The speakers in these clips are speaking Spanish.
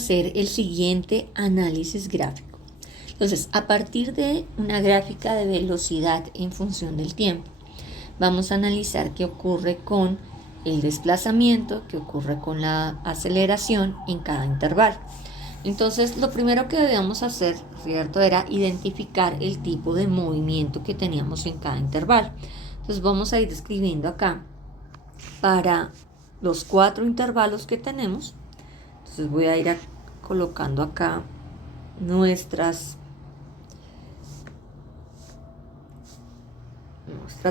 hacer el siguiente análisis gráfico. Entonces, a partir de una gráfica de velocidad en función del tiempo, vamos a analizar qué ocurre con el desplazamiento, qué ocurre con la aceleración en cada intervalo. Entonces, lo primero que debíamos hacer, ¿cierto?, era identificar el tipo de movimiento que teníamos en cada intervalo. Entonces, vamos a ir escribiendo acá para los 4 intervalos que tenemos. Entonces, voy a ir colocando acá nuestra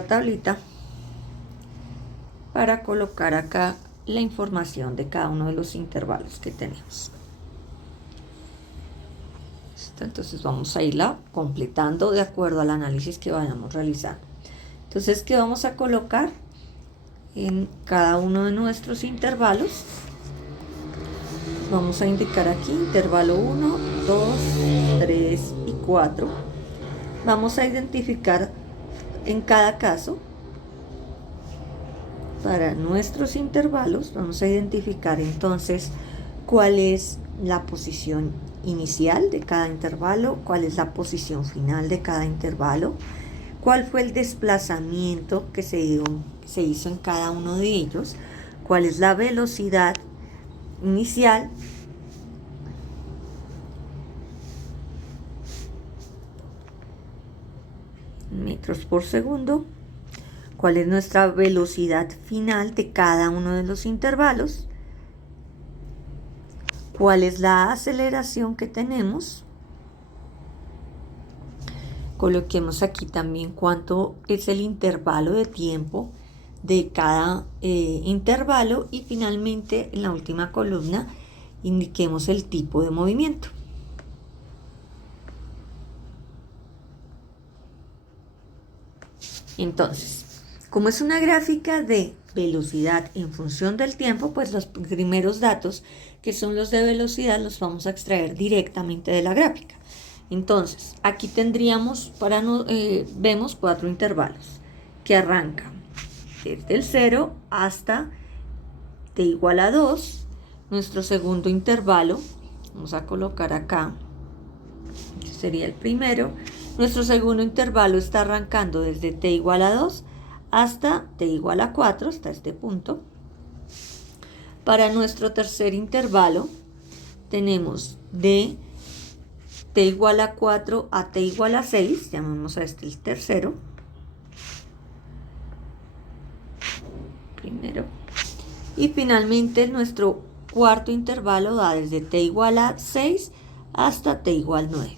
tablita para colocar acá la información de cada uno de los intervalos que tenemos. Entonces vamos a irla completando de acuerdo al análisis que vayamos realizando. Entonces, ¿qué vamos a colocar en cada uno de nuestros intervalos? Vamos a indicar aquí intervalo 1, 2, 3 y 4. Vamos a identificar en cada caso, para nuestros intervalos, vamos a identificar entonces cuál es la posición inicial de cada intervalo, cuál es la posición final de cada intervalo, cuál fue el desplazamiento que se hizo en cada uno de ellos, cuál es la velocidad inicial, metros por segundo, cuál es nuestra velocidad final de cada uno de los intervalos, cuál es la aceleración que tenemos. Coloquemos aquí también cuánto es el intervalo de tiempo de cada intervalo y finalmente en la última columna indiquemos el tipo de movimiento. Entonces, como es una gráfica de velocidad en función del tiempo, pues los primeros datos, que son los de velocidad, los vamos a extraer directamente de la gráfica. Entonces, aquí tendríamos, vemos 4 intervalos que arrancan desde el 0 hasta t igual a 2. Nuestro segundo intervalo, vamos a colocar acá, que sería el primero. Nuestro segundo intervalo está arrancando desde t igual a 2 hasta t igual a 4, hasta este punto. Para nuestro tercer intervalo tenemos de t igual a 4 a t igual a 6, llamamos a este el tercero. Primero. Y finalmente nuestro cuarto intervalo da desde t igual a 6 hasta t igual a 9.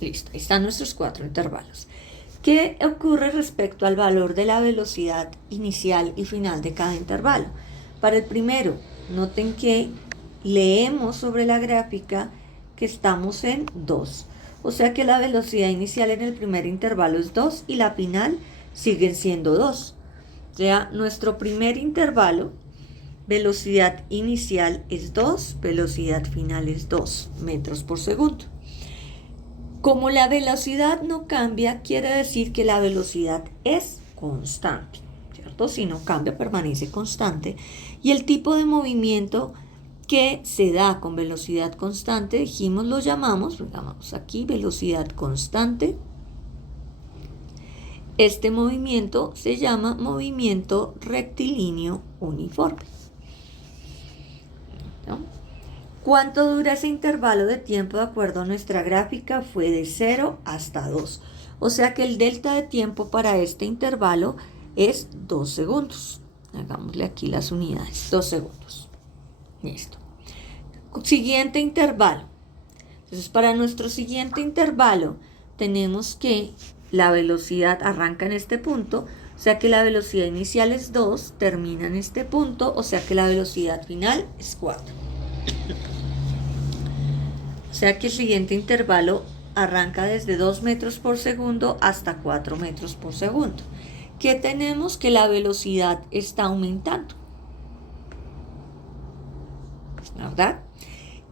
Listo, ahí están nuestros 4 intervalos. ¿Qué ocurre respecto al valor de la velocidad inicial y final de cada intervalo? Para el primero, noten que leemos sobre la gráfica que estamos en 2. O sea que la velocidad inicial en el primer intervalo es 2 y la final siguen siendo 2. O sea, nuestro primer intervalo, velocidad inicial es 2, velocidad final es 2 metros por segundo. Como la velocidad no cambia, quiere decir que la velocidad es constante, ¿cierto? Si no cambia, permanece constante. Y el tipo de movimiento que se da con velocidad constante, dijimos, lo llamamos aquí velocidad constante. Este movimiento se llama movimiento rectilíneo uniforme, ¿no? ¿Cuánto dura ese intervalo de tiempo de acuerdo a nuestra gráfica? Fue de 0 hasta 2. O sea que el delta de tiempo para este intervalo es 2 segundos. Hagámosle aquí las unidades, 2 segundos. Listo. Siguiente intervalo. Entonces, para nuestro siguiente intervalo tenemos que la velocidad arranca en este punto, o sea que la velocidad inicial es 2, termina en este punto, o sea que la velocidad final es 4. O sea que el siguiente intervalo arranca desde 2 metros por segundo hasta 4 metros por segundo. ¿Qué tenemos? Que la velocidad está aumentando, ¿verdad?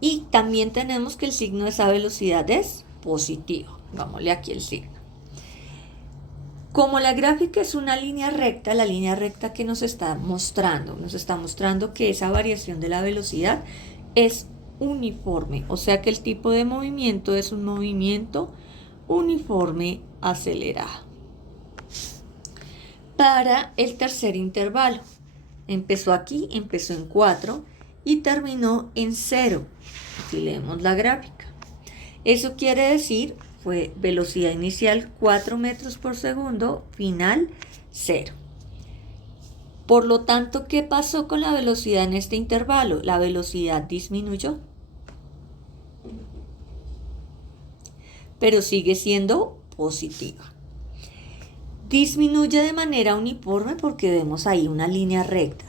Y también tenemos que el signo de esa velocidad es positivo. Vámonos aquí el signo. Como la gráfica es una línea recta, la línea recta que nos está mostrando que esa variación de la velocidad es uniforme, o sea que el tipo de movimiento es un movimiento uniforme acelerado. Para el tercer intervalo, empezó aquí, empezó en 4 y terminó en 0. Aquí leemos la gráfica. Eso quiere decir, fue velocidad inicial 4 metros por segundo, final 0. Por lo tanto, ¿qué pasó con la velocidad en este intervalo? La velocidad disminuyó, pero sigue siendo positiva. Disminuye de manera uniforme porque vemos ahí una línea recta.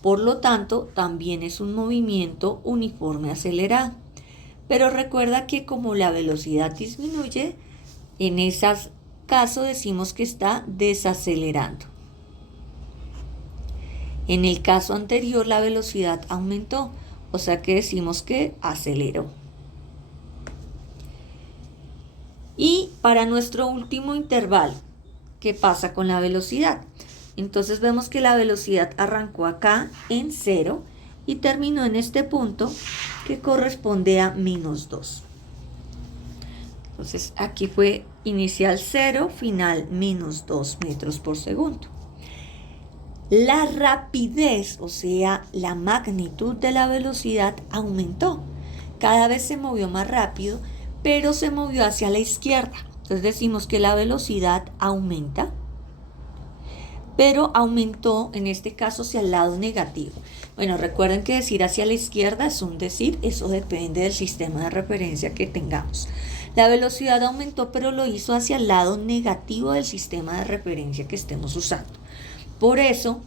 Por lo tanto, también es un movimiento uniforme acelerado. Pero recuerda que como la velocidad disminuye, en ese caso decimos que está desacelerando. En el caso anterior la velocidad aumentó, o sea que decimos que aceleró. Y para nuestro último intervalo, ¿qué pasa con la velocidad? Entonces vemos que la velocidad arrancó acá en 0 y terminó en este punto que corresponde a -2. Entonces aquí fue inicial 0, final -2 metros por segundo. La rapidez, o sea, la magnitud de la velocidad aumentó. Cada vez se movió más rápido, pero se movió hacia la izquierda. Entonces decimos que la velocidad aumenta, pero aumentó en este caso hacia el lado negativo. Bueno, recuerden que decir hacia la izquierda es un decir, eso depende del sistema de referencia que tengamos. La velocidad aumentó, pero lo hizo hacia el lado negativo del sistema de referencia que estemos usando. Por eso,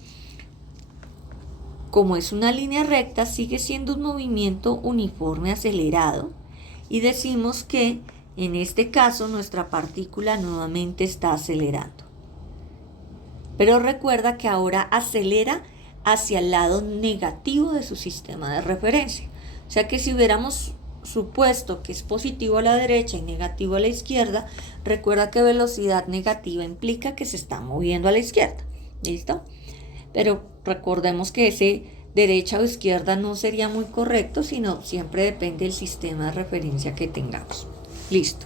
como es una línea recta, sigue siendo un movimiento uniforme acelerado y decimos que en este caso nuestra partícula nuevamente está acelerando. Pero recuerda que ahora acelera hacia el lado negativo de su sistema de referencia. O sea que si hubiéramos supuesto que es positivo a la derecha y negativo a la izquierda, recuerda que velocidad negativa implica que se está moviendo a la izquierda. ¿Listo? Pero recordemos que ese derecha o izquierda no sería muy correcto, sino siempre depende del sistema de referencia que tengamos. Listo.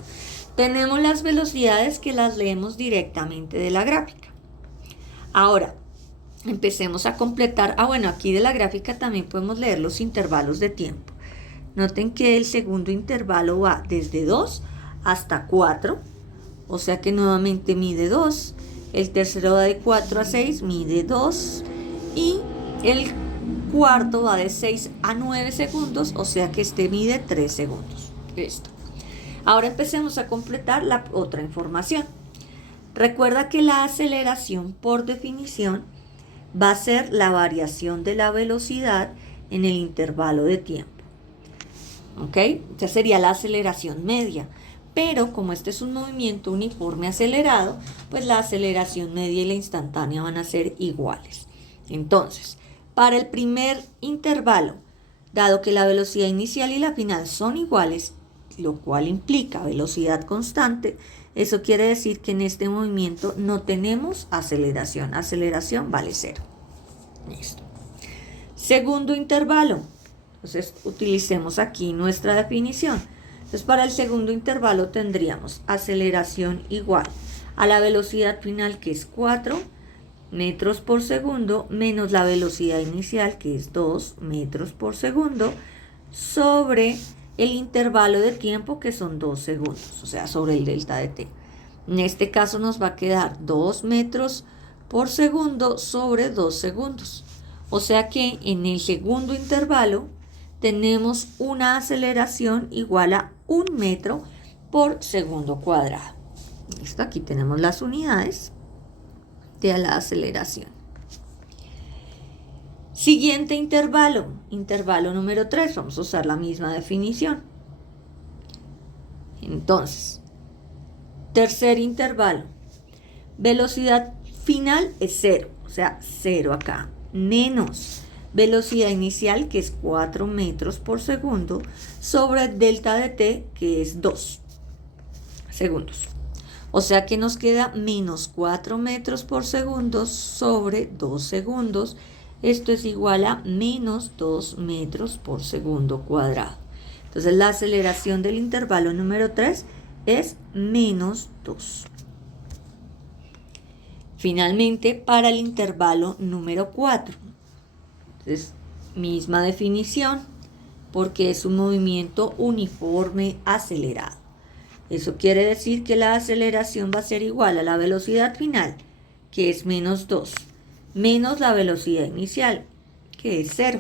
Tenemos las velocidades que las leemos directamente de la gráfica. Ahora, empecemos a completar. Bueno, aquí de la gráfica también podemos leer los intervalos de tiempo. Noten que el segundo intervalo va desde 2 hasta 4, o sea que nuevamente mide 2. El tercero va de 4 a 6, mide 2. Y el cuarto va de 6 a 9 segundos, o sea que este mide 3 segundos. Listo. Ahora empecemos a completar la otra información. Recuerda que la aceleración, por definición, va a ser la variación de la velocidad en el intervalo de tiempo. ¿Ok? Esa sería la aceleración media. Pero como este es un movimiento uniforme acelerado, pues la aceleración media y la instantánea van a ser iguales. Entonces, para el primer intervalo, dado que la velocidad inicial y la final son iguales, lo cual implica velocidad constante, eso quiere decir que en este movimiento no tenemos aceleración. Aceleración vale 0. Listo. Segundo intervalo. Entonces, utilicemos aquí nuestra definición. Entonces, para el segundo intervalo tendríamos aceleración igual a la velocidad final, que es 4 metros por segundo, menos la velocidad inicial, que es 2 metros por segundo, sobre el intervalo de tiempo, que son 2 segundos, o sea, sobre el delta de t. En este caso nos va a quedar 2 metros por segundo sobre 2 segundos. O sea que en el segundo intervalo tenemos una aceleración igual a 1 metro por segundo cuadrado. Listo, aquí tenemos las unidades de la aceleración. Siguiente intervalo, intervalo número 3, vamos a usar la misma definición. Entonces, tercer intervalo, velocidad final es 0, o sea, 0 acá, menos velocidad inicial, que es 4 metros por segundo, sobre delta de t, que es 2 segundos. O sea que nos queda menos 4 metros por segundo sobre 2 segundos. Esto es igual a menos 2 metros por segundo cuadrado. Entonces la aceleración del intervalo número 3 es menos 2. Finalmente, para el intervalo número 4. Entonces, misma definición, porque es un movimiento uniforme acelerado. Eso quiere decir que la aceleración va a ser igual a la velocidad final, que es menos 2, menos la velocidad inicial, que es 0.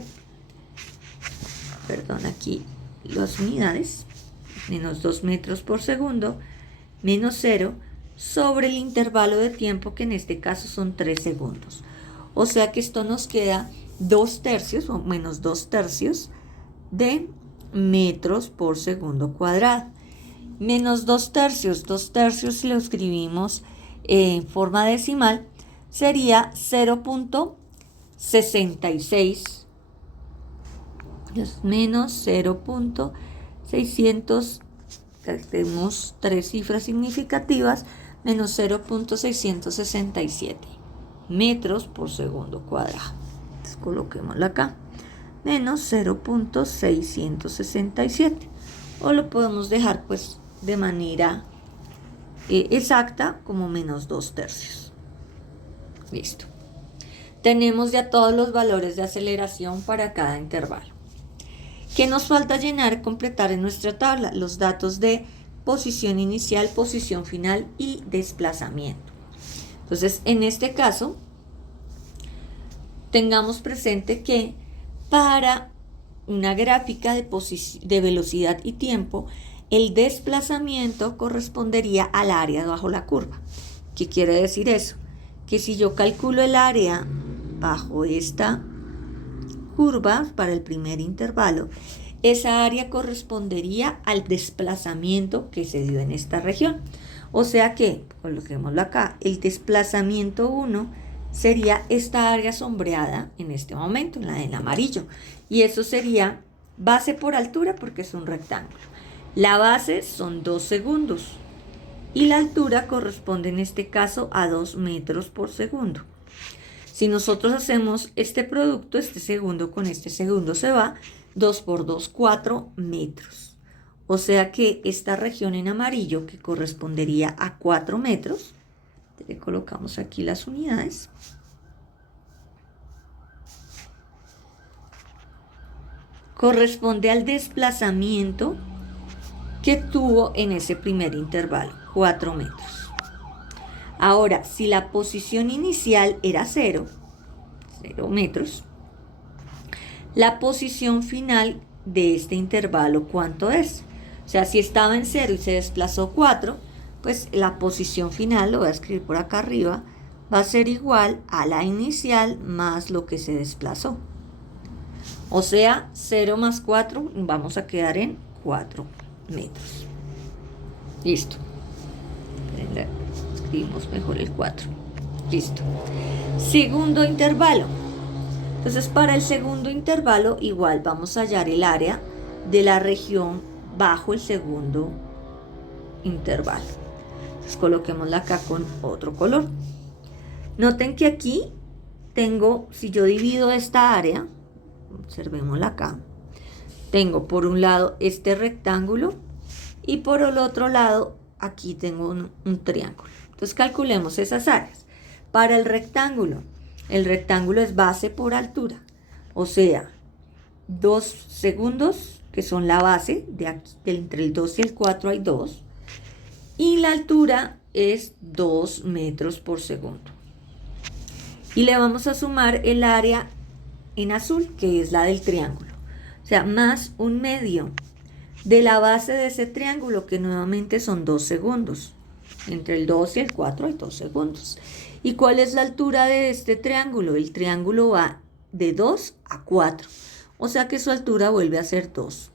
Perdón, aquí las unidades, menos 2 metros por segundo, menos 0, sobre el intervalo de tiempo, que en este caso son 3 segundos. O sea que esto nos queda 2/3 o menos 2/3 de metros por segundo cuadrado. Menos 2/3, 2/3 si lo escribimos en forma decimal, sería 0.66. Menos 0.600, tenemos 3 cifras significativas, menos 0.667 metros por segundo cuadrado. Entonces coloquémoslo acá, menos 0.667, o lo podemos dejar pues de manera exacta como menos 2/3. Listo. Tenemos ya todos los valores de aceleración para cada intervalo. ¿Qué nos falta llenar, completar en nuestra tabla? Los datos de posición inicial, posición final y desplazamiento. Entonces, en este caso, tengamos presente que para una gráfica de velocidad y tiempo, el desplazamiento correspondería al área bajo la curva. ¿Qué quiere decir eso? Que si yo calculo el área bajo esta curva para el primer intervalo, esa área correspondería al desplazamiento que se dio en esta región. O sea que, coloquémoslo acá, el desplazamiento 1 sería esta área sombreada en este momento, en amarillo. Y eso sería base por altura porque es un rectángulo. La base son 2 segundos y la altura corresponde en este caso a 2 metros por segundo. Si nosotros hacemos este producto, este segundo con este segundo se va, 2 por 2, 4 metros. O sea que esta región en amarillo, que correspondería a 4 metros, le colocamos aquí las unidades, corresponde al desplazamiento que tuvo en ese primer intervalo, 4 metros. Ahora, si la posición inicial era 0 metros, la posición final de este intervalo, ¿cuánto es? O sea, si estaba en 0 y se desplazó 4, pues la posición final, lo voy a escribir por acá arriba, va a ser igual a la inicial más lo que se desplazó. O sea, 0 más 4, vamos a quedar en 4 metros. Listo. Escribimos mejor el 4. Listo. Segundo intervalo. Entonces, para el segundo intervalo, igual vamos a hallar el área de la región bajo el segundo intervalo. Entonces, coloquémosla acá con otro color. Noten que aquí tengo, si yo divido esta área, observémosla acá, tengo por un lado este rectángulo y por el otro lado aquí tengo un triángulo. Entonces calculemos esas áreas. Para el rectángulo es base por altura, o sea, 2 segundos, que son la base, de aquí, entre el 2 y el 4 hay 2, y la altura es 2 metros por segundo. Y le vamos a sumar el área en azul, que es la del triángulo, o sea, más 1/2 de la base de ese triángulo, que nuevamente son 2 segundos. Entre el 2 y el 4 hay 2 segundos. ¿Y cuál es la altura de este triángulo? El triángulo va de 2 a 4, o sea que su altura vuelve a ser 2.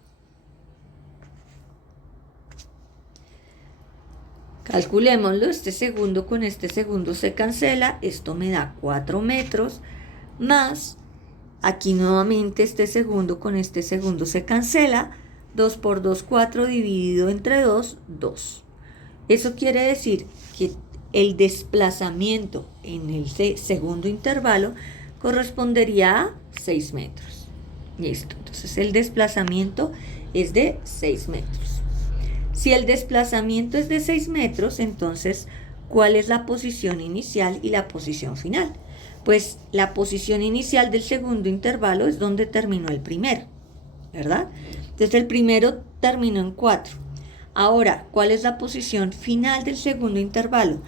Calculémoslo, este segundo con este segundo se cancela, esto me da 4 metros, más, aquí nuevamente este segundo con este segundo se cancela, 2 por 2, 4, dividido entre 2, 2. Eso quiere decir que el desplazamiento en el segundo intervalo correspondería a 6 metros. Listo, entonces el desplazamiento es de 6 metros. Si el desplazamiento es de 6 metros, entonces, ¿cuál es la posición inicial y la posición final? Pues la posición inicial del segundo intervalo es donde terminó el primero, ¿verdad? Entonces el primero terminó en 4. Ahora, ¿cuál es la posición final del segundo intervalo?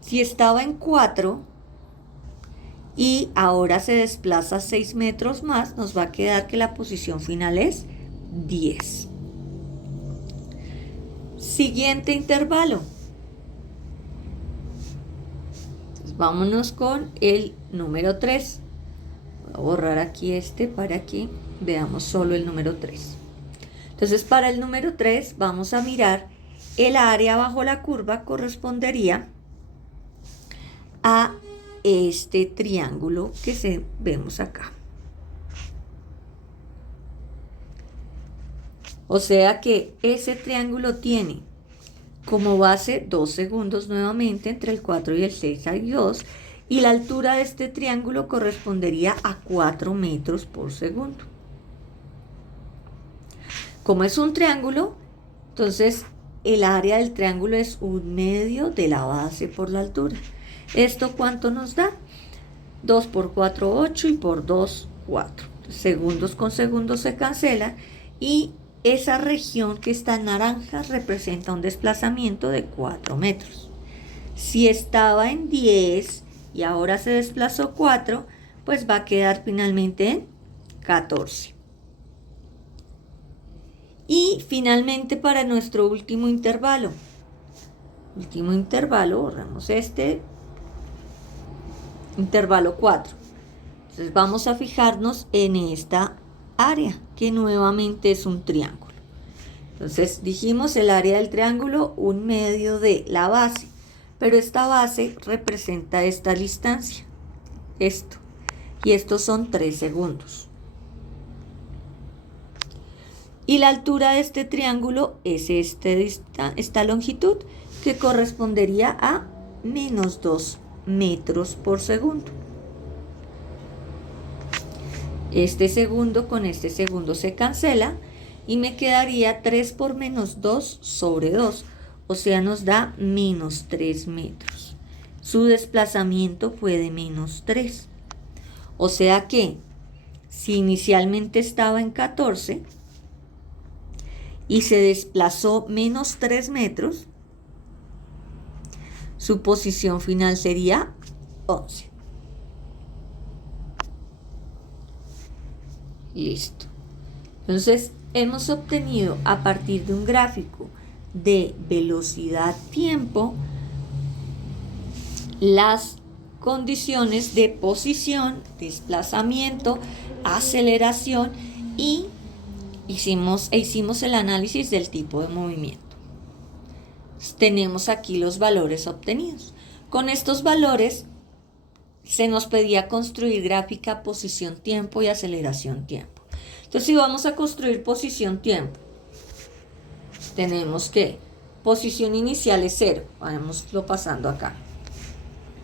Si estaba en 4 y ahora se desplaza 6 metros más, nos va a quedar que la posición final es 10. Siguiente intervalo. Entonces, vámonos con el número 3. Voy a borrar aquí este para que veamos solo el número 3. Entonces, para el número 3 vamos a mirar el área bajo la curva correspondería a este triángulo que vemos acá. O sea que ese triángulo tiene como base 2 segundos nuevamente, entre el 4 y el 6 hay 2, y la altura de este triángulo correspondería a 4 metros por segundo. Como es un triángulo, entonces el área del triángulo es 1/2 de la base por la altura. ¿Esto cuánto nos da? 2 por 4, 8 y por 2, 4. Segundos con segundos se cancelan y esa región que está en naranja representa un desplazamiento de 4 metros. Si estaba en 10 y ahora se desplazó 4, pues va a quedar finalmente en 14. Y finalmente para nuestro último intervalo. Borramos este. Intervalo 4. Entonces vamos a fijarnos en esta área, que nuevamente es un triángulo. Entonces dijimos el área del triángulo, 1/2 de la base. Pero esta base representa esta distancia. Esto. Y estos son 3 segundos. Y la altura de este triángulo es esta longitud, que correspondería a menos 2 metros por segundo. Este segundo con este segundo se cancela y me quedaría 3 por menos 2 sobre 2, o sea, nos da menos 3 metros. Su desplazamiento fue de menos 3. O sea que si inicialmente estaba en 14 y se desplazó menos 3 metros, su posición final sería 11. Listo. Entonces, hemos obtenido a partir de un gráfico de velocidad-tiempo las condiciones de posición, desplazamiento, aceleración y hicimos el análisis del tipo de movimiento. Tenemos aquí los valores obtenidos. Con estos valores se nos pedía construir gráfica posición-tiempo y aceleración-tiempo. Entonces, si vamos a construir posición-tiempo, tenemos que posición inicial es 0. Vámoslo pasando acá.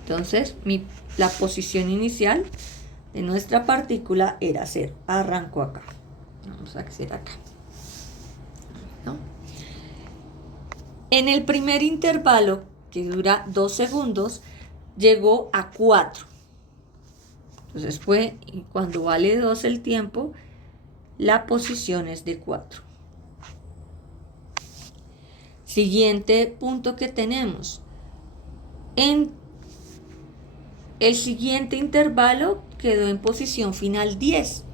Entonces, la posición inicial de nuestra partícula era 0. Arranco acá. Vamos a hacer acá. ¿No? En el primer intervalo, que dura 2 segundos, llegó a 4. Entonces cuando vale 2 el tiempo, la posición es de 4. Siguiente punto que tenemos. En el siguiente intervalo quedó en posición final 10.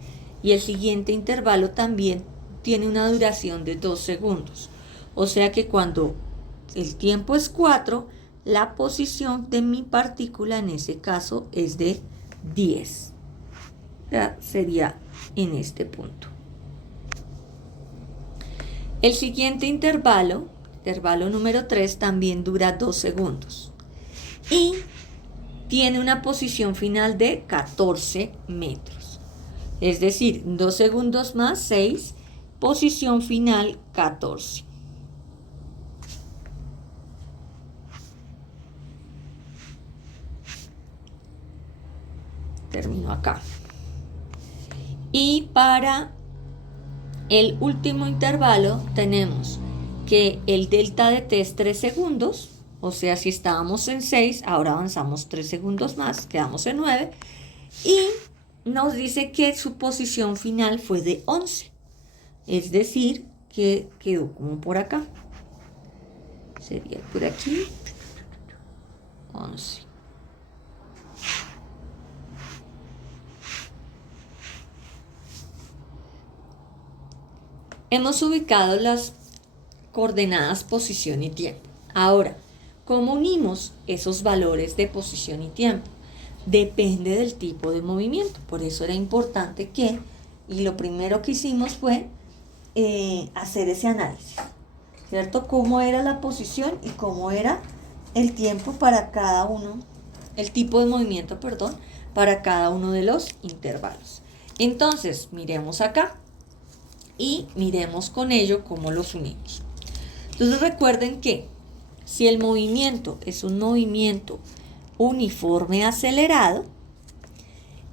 Y el siguiente intervalo también tiene una duración de 2 segundos. O sea que cuando el tiempo es 4, la posición de mi partícula en ese caso es de 10. Ya sería en este punto. El siguiente intervalo número 3, también dura 2 segundos. Y tiene una posición final de 14 metros. Es decir, 2 segundos más 6, posición final 14. termino acá. Y para el último intervalo tenemos que el delta de t es 3 segundos, o sea, si estábamos en 6, ahora avanzamos 3 segundos más, quedamos en 9, y nos dice que su posición final fue de 11, es decir, que quedó como por acá, sería por aquí, 11. Hemos ubicado las coordenadas posición y tiempo. Ahora, ¿cómo unimos esos valores de posición y tiempo? Depende del tipo de movimiento. Por eso era importante y lo primero que hicimos fue hacer ese análisis, ¿cierto? Cómo era la posición y cómo era el tiempo para cada uno, el tipo de movimiento, perdón, para cada uno de los intervalos. Entonces, miremos acá y miremos con ello cómo los unimos. Entonces recuerden que si el movimiento es un movimiento uniforme acelerado,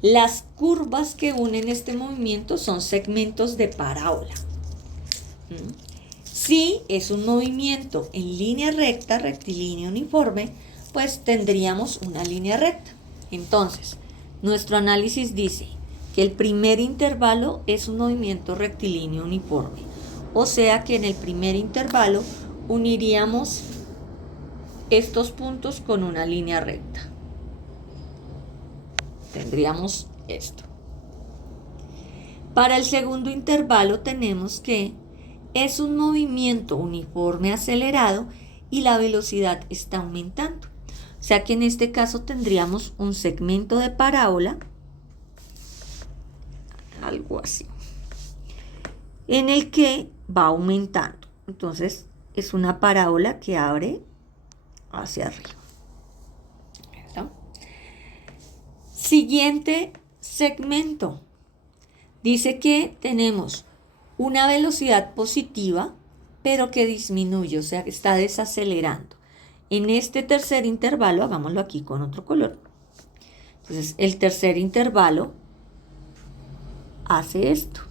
las curvas que unen este movimiento son segmentos de parábola. Si es un movimiento en línea recta, rectilíneo uniforme, pues tendríamos una línea recta. Entonces, nuestro análisis dice que el primer intervalo es un movimiento rectilíneo uniforme. O sea que en el primer intervalo uniríamos estos puntos con una línea recta. Tendríamos esto. Para el segundo intervalo tenemos que es un movimiento uniforme acelerado y la velocidad está aumentando. O sea que en este caso tendríamos un segmento de parábola, algo así, en el que va aumentando. Entonces es una parábola que abre hacia arriba. ¿Verdad? Siguiente segmento. Dice que tenemos una velocidad positiva, pero que disminuye, o sea que está desacelerando. En este tercer intervalo, hagámoslo aquí con otro color. Entonces el tercer intervalo hace esto.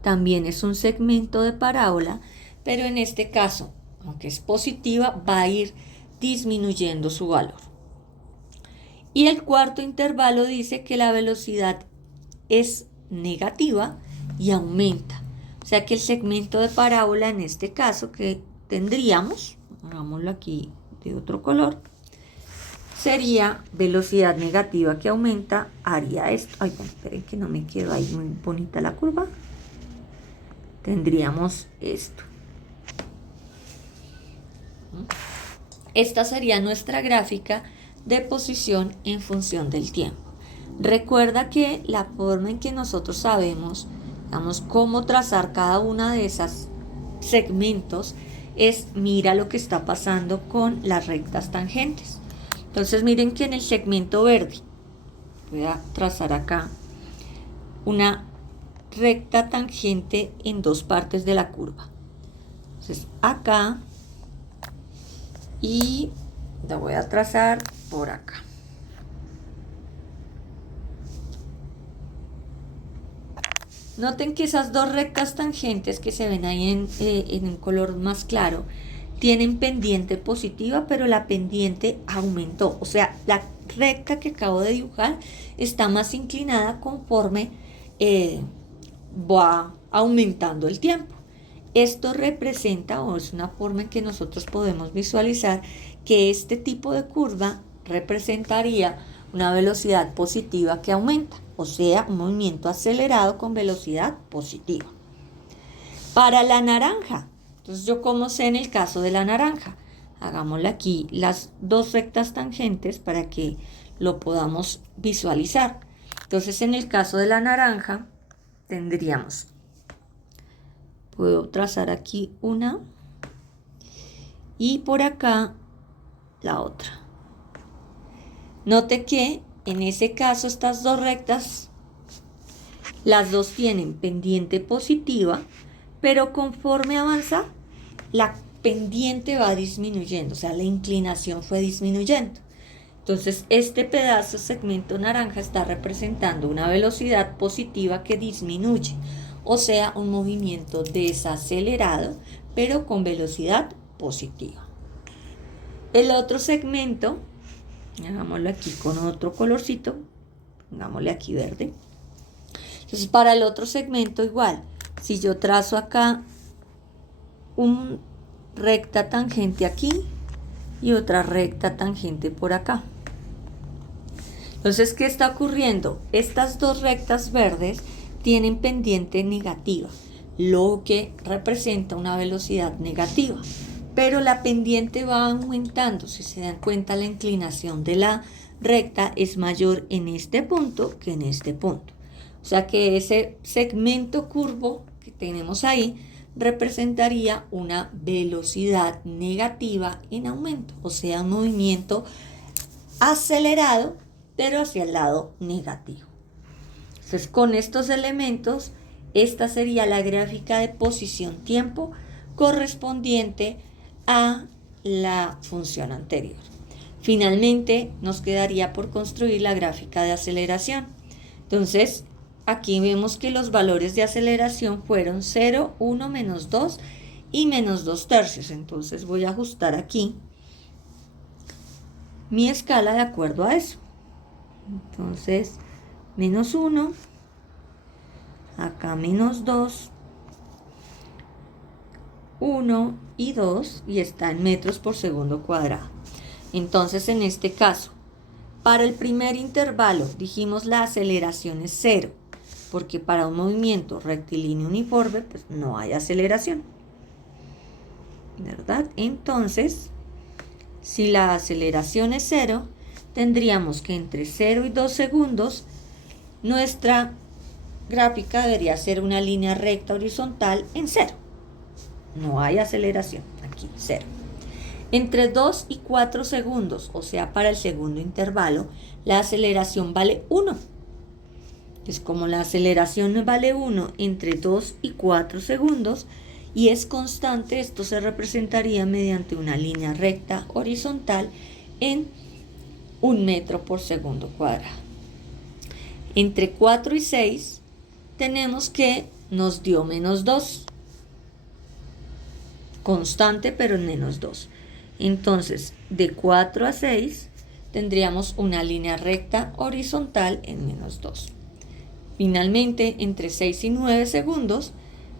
También es un segmento de parábola, pero en este caso, aunque es positiva, va a ir disminuyendo su valor. Y el cuarto intervalo dice que la velocidad es negativa y aumenta. O sea que el segmento de parábola en este caso que tendríamos, hagámoslo aquí de otro color, sería velocidad negativa que aumenta, haría esto. Ay, bueno, esperen que no me quedó ahí muy bonita la curva. Tendríamos esto. Esta sería nuestra gráfica de posición en función del tiempo. Recuerda que la forma en que nosotros sabemos, cómo trazar cada una de esas segmentos es mira lo que está pasando con las rectas tangentes. Entonces miren que en el segmento verde, voy a trazar acá una recta tangente en dos partes de la curva. Entonces acá y la voy a trazar por acá. Noten que esas dos rectas tangentes que se ven ahí en un color más claro tienen pendiente positiva, pero la pendiente aumentó. O sea, la recta que acabo de dibujar está más inclinada conforme va aumentando el tiempo. Esto representa, o es una forma en que nosotros podemos visualizar que este tipo de curva representaría una velocidad positiva que aumenta, o sea, un movimiento acelerado con velocidad positiva. Para la naranja, entonces yo como sé en el caso de la naranja, hagámosle aquí las dos rectas tangentes para que lo podamos visualizar. Entonces en el caso de la naranja tendríamos, puedo trazar aquí una y por acá la otra. Note que en ese caso estas dos rectas, las dos tienen pendiente positiva, pero conforme avanza, la pendiente va disminuyendo, o sea, la inclinación fue disminuyendo. Entonces, este pedazo, segmento naranja, está representando una velocidad positiva que disminuye, o sea, un movimiento desacelerado, pero con velocidad positiva. El otro segmento, hagámoslo aquí con otro colorcito, pongámosle aquí verde. Entonces, para el otro segmento igual, si yo trazo acá una recta tangente aquí y otra recta tangente por acá. Entonces, ¿qué está ocurriendo? Estas dos rectas verdes tienen pendiente negativa, lo que representa una velocidad negativa. Pero la pendiente va aumentando. Si se dan cuenta, la inclinación de la recta es mayor en este punto que en este punto. O sea que ese segmento curvo que tenemos ahí representaría una velocidad negativa en aumento, o sea, un movimiento acelerado, pero hacia el lado negativo. Entonces, con estos elementos, esta sería la gráfica de posición-tiempo correspondiente a la función anterior. Finalmente, nos quedaría por construir la gráfica de aceleración. Entonces, aquí vemos que los valores de aceleración fueron 0, 1, menos 2 y menos 2 tercios. Entonces voy a ajustar aquí mi escala de acuerdo a eso. Entonces, menos 1, acá menos 2, 1 y 2, y está en metros por segundo cuadrado. Entonces, en este caso, para el primer intervalo dijimos la aceleración es 0, porque para un movimiento rectilíneo uniforme pues no hay aceleración, ¿verdad? Entonces, si la aceleración es 0, tendríamos que entre 0 y 2 segundos nuestra gráfica debería ser una línea recta horizontal en 0. No hay aceleración, aquí 0. Entre 2 y 4 segundos, o sea, para el segundo intervalo, la aceleración vale 1. Entonces, como la aceleración vale 1 entre 2 y 4 segundos y es constante, esto se representaría mediante una línea recta horizontal en 1 metro por segundo cuadrado. Entre 4 y 6 tenemos que nos dio menos 2. Constante, pero en menos 2. Entonces, de 4 a 6 tendríamos una línea recta horizontal en menos 2. Finalmente, entre 6 y 9 segundos,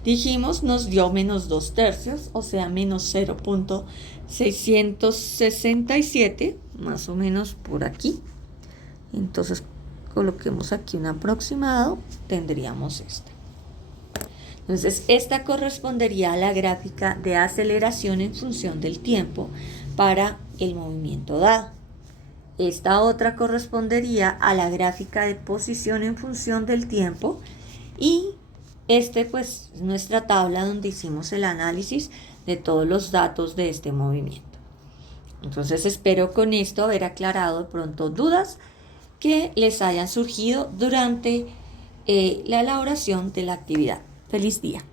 dijimos nos dio menos 2 tercios, o sea, menos 0.667, más o menos por aquí. Entonces, coloquemos aquí un aproximado, tendríamos este. Entonces, esta correspondería a la gráfica de aceleración en función del tiempo para el movimiento dado. Esta otra correspondería a la gráfica de posición en función del tiempo y pues es nuestra tabla donde hicimos el análisis de todos los datos de este movimiento. Entonces, espero con esto haber aclarado de pronto dudas que les hayan surgido durante la elaboración de la actividad. Feliz día.